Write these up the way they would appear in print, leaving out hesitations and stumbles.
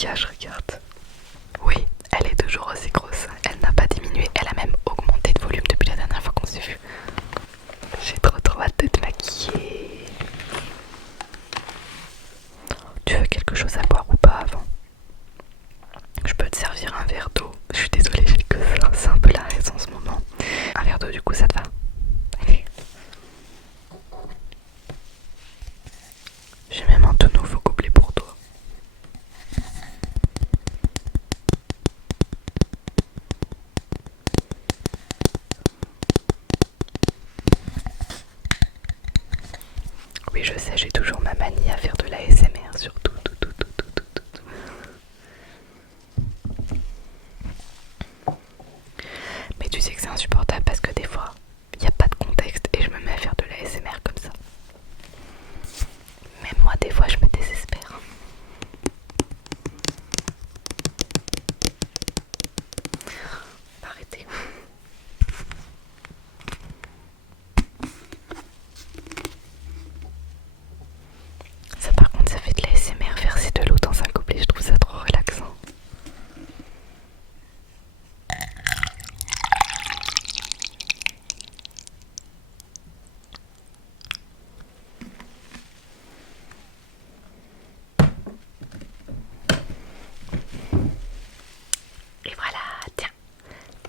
maquillage, regarde. Oui, elle est toujours aussi grosse. Elle n'a pas diminué, elle a même augmenté de volume depuis la dernière fois qu'on s'est vu. J'ai trop hâte de te maquiller. Tu veux quelque chose à boire ou pas avant? Je peux te servir un verre d'eau. Je suis désolée, j'ai que ça. C'est un peu la raison en ce moment. Un verre d'eau, du coup, ça te va? Allez. J'ai même un tout nouveau gobelet pour toi. Oui, je sais, j'ai toujours ma manie à faire de la l'ASMR sur tout. Mais tu sais que c'est insupportable parce que des fois, il n'y a pas de contexte et je me mets à faire de la l'ASMR comme ça. Même moi, des fois, je me désespère. Arrêtez. Ça par contre, ça fait de la l'ASMR verser de l'eau dans un gobelet, je trouve ça trop relaxant. Et voilà, tiens,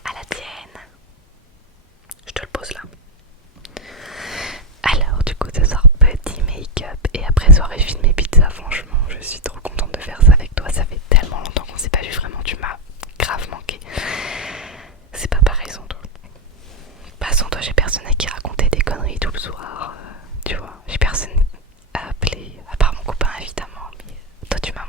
à la tienne. Je te le pose là. Alors du coup ce soir petit make-up et après soirée film et pizza. Franchement je suis trop contente de faire ça avec toi. Ça fait tellement longtemps qu'on s'est pas vu, vraiment tu m'as grave manqué. C'est pas pareil sans toi. Pas sans toi j'ai personne à qui raconter des conneries tout le soir. Tu vois, j'ai personne à appeler, à part mon copain évidemment. Mais toi tu m'as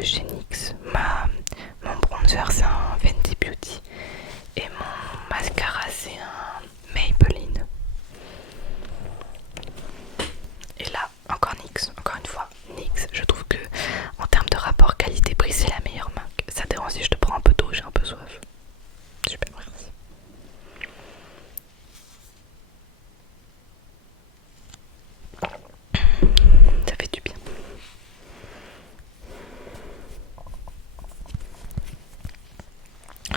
de chez NYX. Mon bronzer c'est un Fenty Beauty. Et mon mascara c'est un Maybelline. Et là, encore NYX, encore une fois, NYX, je trouve que en termes de rapport qualité-prix, c'est la meilleure marque. Ça te dérange si je te prends un peu d'eau, j'ai un peu soif. Super, merci. Ça fait du bien.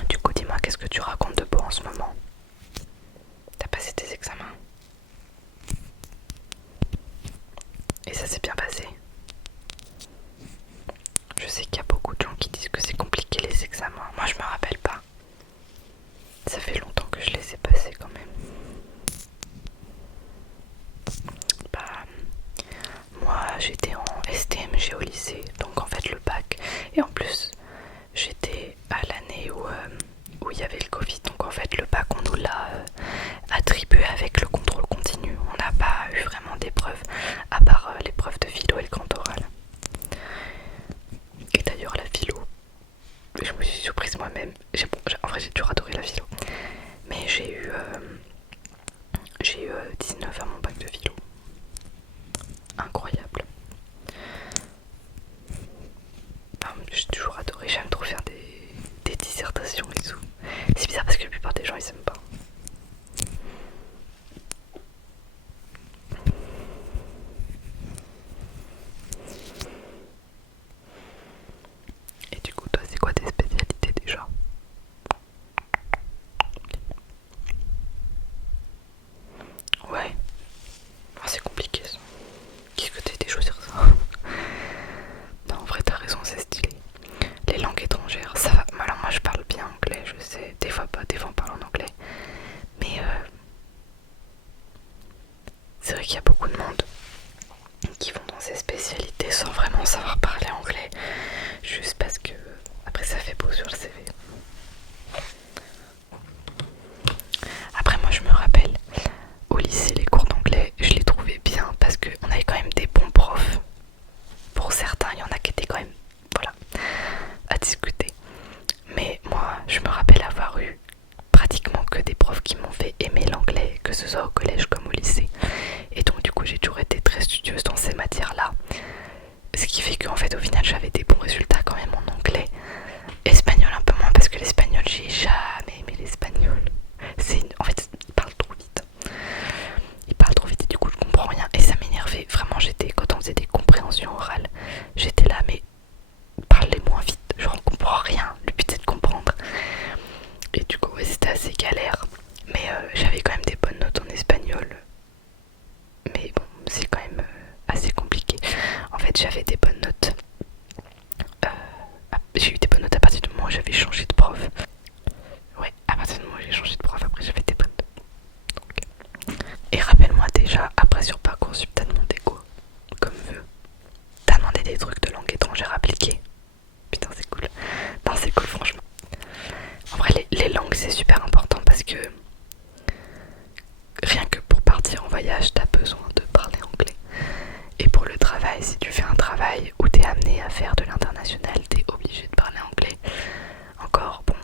Du coup, dis-moi, qu'est-ce que tu racontes de beau en ce moment? T'as passé tes examens? Et ça s'est bien passé? Je sais qu'il y a beaucoup de gens qui disent que c'est compliqué les examens. Moi, je me rappelle pas. Ça fait longtemps que je les ai passés quand même. Bah, moi, j'étais en STMG au lycée, donc en fait le bac. Et en plus, j'étais à l'année où il y avait le Covid, donc en fait le bac on nous l'a attribué avec le contrôle continu. On n'a pas eu vraiment d'épreuves, à part l'épreuve de philo et le grand oral. Et d'ailleurs la philo, je me suis surprise moi-même. En vrai j'ai toujours adoré la philo, mais j'ai eu 19 à mon bac de philo. Incroyable. Enfin, j'ai toujours adoré, j'aime trop faire des dissertations et tout. C'est bizarre parce que la plupart des gens ils aiment pas. Et du coup toi c'est quoi tes spécialités déjà? Ouais. Ah, c'est compliqué ça. Qu'est-ce que t'as été choisir ça? Non, en vrai t'as raison, c'est stylé. Les langues étrangères, ça va. Alors moi je parle bien anglais, je sais. Des fois pas, des fois on parle en anglais. Mais c'est vrai qu'il y a beaucoup de monde qui vont dans ces spécialités sans vraiment savoir parler anglais. Juste parce que après ça fait beau sur le CV. Après moi je me rappelle, au lycée les cours d'anglais, je les trouvais bien parce qu'on avait quand même des bons profs. Pour certains, il y en a qui étaient quand même, voilà, à discuter. Mais moi, je me rappelle avoir eu pratiquement que des profs qui m'ont fait aimer l'anglais, que ce soit au collège comme au lycée. Et donc du coup, j'ai toujours été très studieuse dans ces matières-là. Ce qui fait qu'en fait, au final, j'avais des bons résultats quand même en anglais. Espagnol un peu moins parce que l'espagnol, j'ai jamais aimé l'espagnol. En fait, il parle trop vite. Il parle trop vite et du coup, je comprends rien. Et ça m'énervait. Vraiment, quand on faisait des compréhensions orales, j'étais là, mais parlez moins vite, je ne comprends rien. Le but c'est de comprendre. Et du coup, ouais, c'était assez galère. Mais j'avais quand même des bonnes notes en espagnol. Mais bon, c'est quand même assez compliqué. En fait, j'avais des bonnes notes. J'ai eu des bonnes notes à partir du moment où j'avais changé de prof. Ouais, à partir du moment où j'ai changé de prof, après j'avais des bonnes notes. Donc. Et rappelle-moi déjà, après sur Parcoursup, t'as demandé quoi comme vœu? T'as demandé des trucs de langue étrangère appliquée? Putain, c'est cool. Non, c'est cool, franchement. En vrai, les langues, c'est super important parce que rien que pour partir en voyage, t'as besoin de parler anglais. Et pour le travail, si tu fais un travail où t'es amené à faire de l'international, t'es obligé de parler anglais. Encore, bon,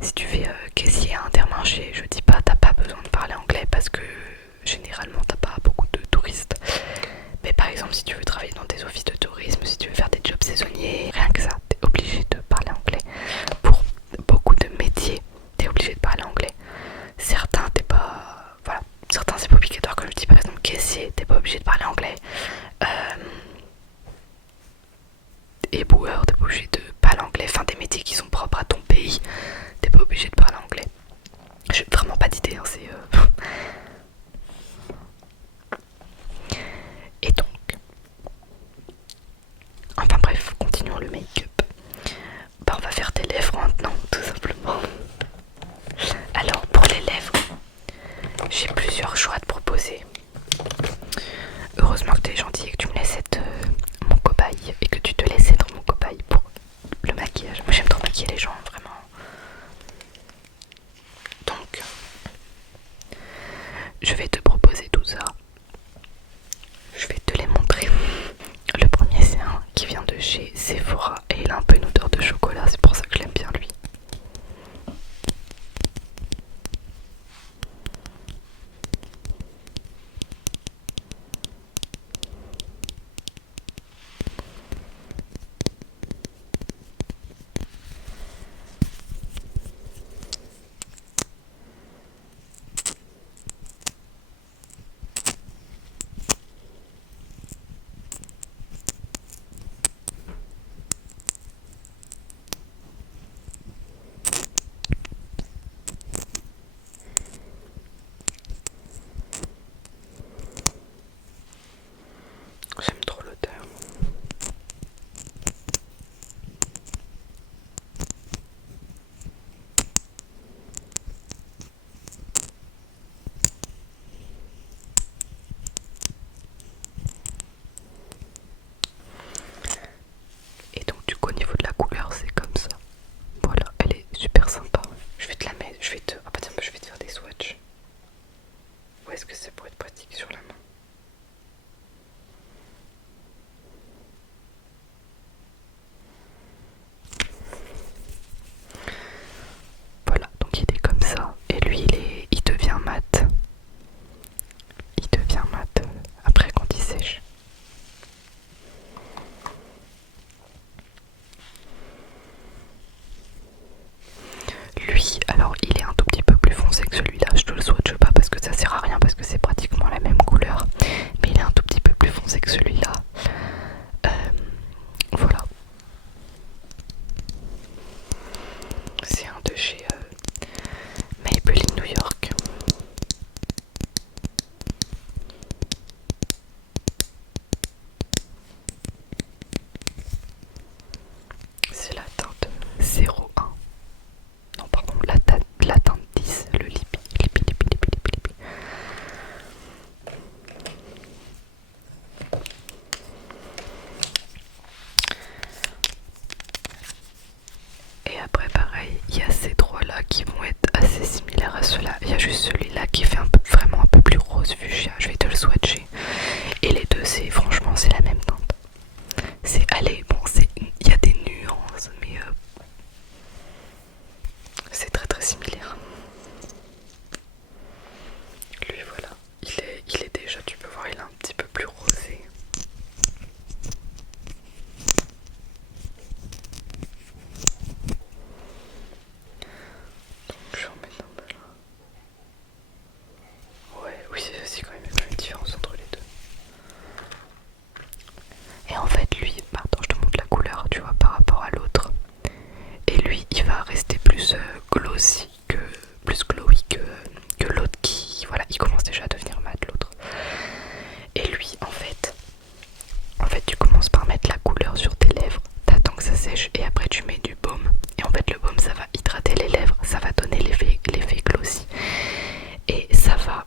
si tu fais caissier à Intermarché, je dis pas t'as pas besoin de parler anglais parce que généralement t'as pas beaucoup de touristes. Mais par exemple, si tu veux travailler dans des offices de tourisme, si tu veux faire des jobs saisonniers, rien que ça, t'es obligé de parler anglais. Pour beaucoup de métiers, t'es obligé de parler anglais. Certains, t'es pas... Voilà, certains c'est pas obligatoire, comme je dis par exemple caissier, t'es pas obligé de parler anglais. Éboueur, t'es pas obligé de parler anglais. Enfin, des métiers qui sont propres à ton pays, t'es pas obligé de parler anglais. J'ai vraiment pas d'idée, hein, c'est... Et donc... Enfin bref, continuons le make-up. Bah on va faire tes lèvres maintenant, tout simplement. Alors pour les lèvres, j'ai plusieurs choix à te proposer. Heureusement que tu es gentil et que tu me laisses être mon cobaye et que tu te laisses être mon cobaye pour le maquillage. Moi j'aime trop maquiller les gens, vraiment. Donc, je vais te proposer tout ça. Je vais te les montrer. Le premier c'est un qui vient de chez Sephora et il est un peu celui-là. Je te le swatche pas parce que ça sert à rien, parce que c'est pratiquement la même couleur, mais il est un tout petit peu plus foncé que celui-là. Voilà. C'est un de chez Maybelline New York. C'est la teinte 01. Non, pardon, la teinte 10, le Lippy. Et après, pareil, il y a ces trois-là qui vont être assez similaires à ceux-là. Il y a juste celui-là qui fait vraiment un peu plus rose fuchsia. Je vais te le swatcher. Et les deux, franchement, c'est la même teinte. Allez, bon, il y a des nuances, mais c'est très très similaire. Lui, voilà, il est déjà, tu peux voir, il est un petit peu plus rosé. Donc je vais en mettre un peu là. Ouais, oui, c'est quand même une différence entre les deux. Et en fait, lui, attends, je te montre la couleur, tu vois, par rapport à l'autre. Et lui, il va rester plus glossy plus glowy que l'autre qui, voilà, il commence déjà à devenir mat l'autre. Et lui, en fait, tu commences par mettre la couleur sur tes lèvres, t'attends que ça sèche et après tu mets du baume. Et en fait, le baume, ça va hydrater les lèvres, ça va donner l'effet glossy. Et ça va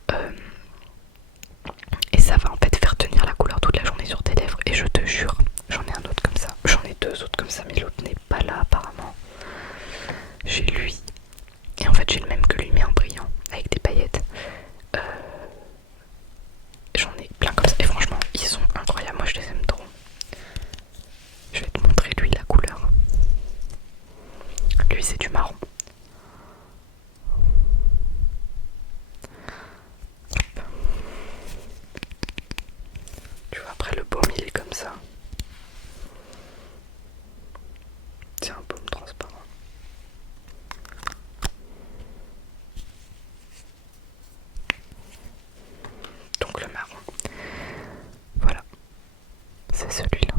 en fait faire tenir la couleur toute la journée sur tes lèvres. Et je te jure, j'en ai un autre comme ça, j'en ai deux autres comme ça, mais l'autre n'est pas là apparemment. J'ai lui, et en fait j'ai le même que lui mais en brillant, avec des paillettes. J'en ai plein comme ça, et franchement ils sont incroyables, moi je les aime trop. Je vais te montrer lui la couleur. Lui c'est du marron. Hop. Tu vois, après le baume il est comme ça. C'est un baume transparent. Donc le marron, voilà, c'est celui-là.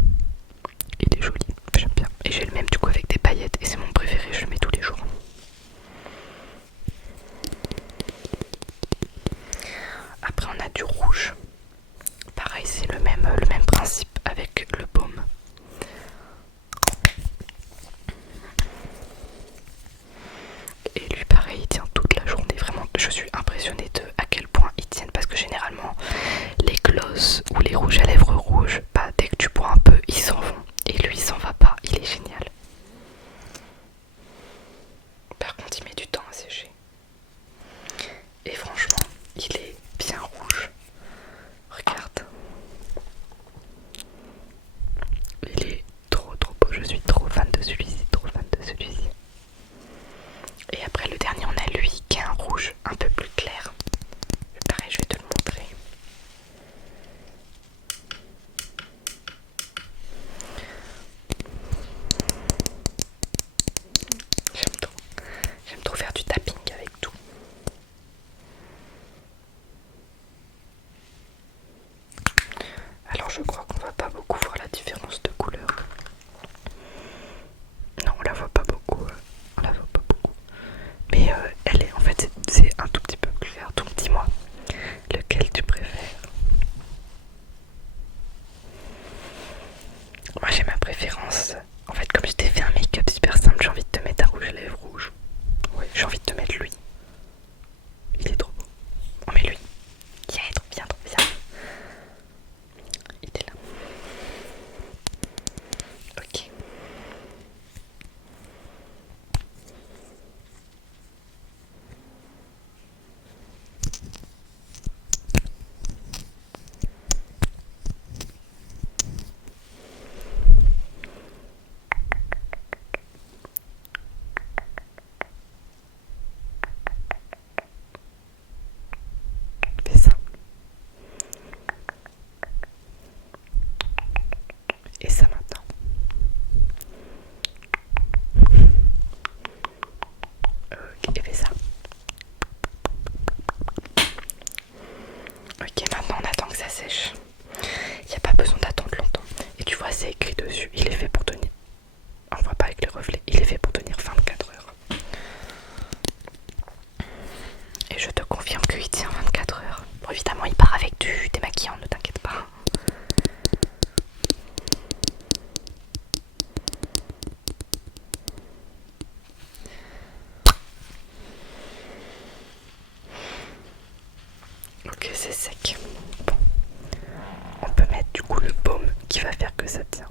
Il est joli, j'aime bien. Et j'ai le même du coup avec des paillettes et c'est mon préféré, je le mets tous les jours. Après on a du rouge. Pareil, c'est le même principe avec le baume. Et lui pareil, il tient toute la journée. Vraiment, je suis impressionnée de à quel point ils tiennent. Parce que généralement, les glosses ou les rouges à lèvres rouges, bah, dès que tu bois un peu, ils s'en vont. Et lui, il s'en va pas. Il est génial. Par contre, il met du temps à sécher. Et franchement, il est bien rouge. Regarde. Il est trop beau. Je suis trop fan de celui-ci. Et après, le avec les reflets. Il est fait pour tenir 24 heures. Et je te confirme qu'il tient 24 heures. Bon, évidemment, il part avec du démaquillant, ne t'inquiète pas. Ok, c'est sec. Bon. On peut mettre du coup le baume qui va faire que ça tient.